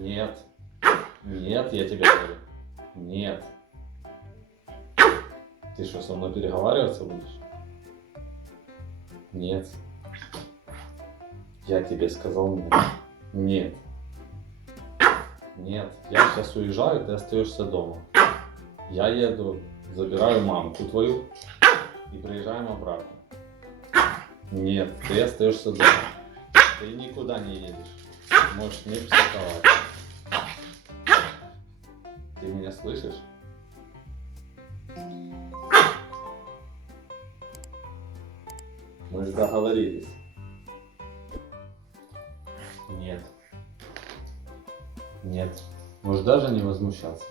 Нет. Нет, я тебе говорю. Нет. Ты что, со мной переговариваться будешь? Нет. Я тебе сказал нет. Нет. Нет. Я сейчас уезжаю, ты остаешься дома. Я еду, забираю мамку твою и приезжаем обратно. Нет, ты остаешься дома. Ты никуда не едешь. Можешь не психовать. Ты меня слышишь? Мы же договорились. Нет. Нет. Можешь даже не возмущаться.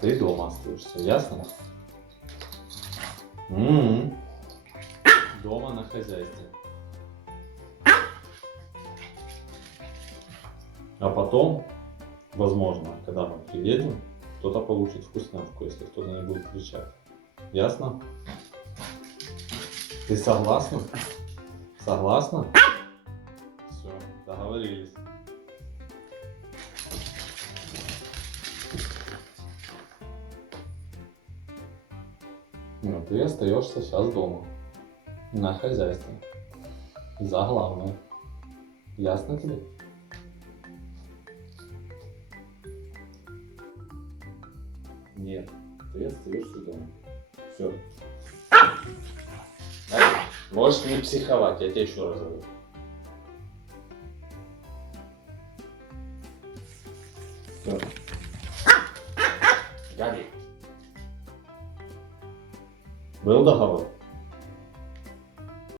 Ты дома остаешься, ясно? М-м. Дома на хозяйстве. А потом, возможно, когда мы приедем, кто-то получит вкусняшку, если кто-то не будет кричать. Ясно? Ты согласна? Согласна? Все, договорились. Ну, ты остаешься сейчас дома. На хозяйстве. За главное. Ясно тебе? Нет, ты остаешься дома. Все. Можешь не психовать, я тебе еще раз говорю. Все. Гарри. Был договор?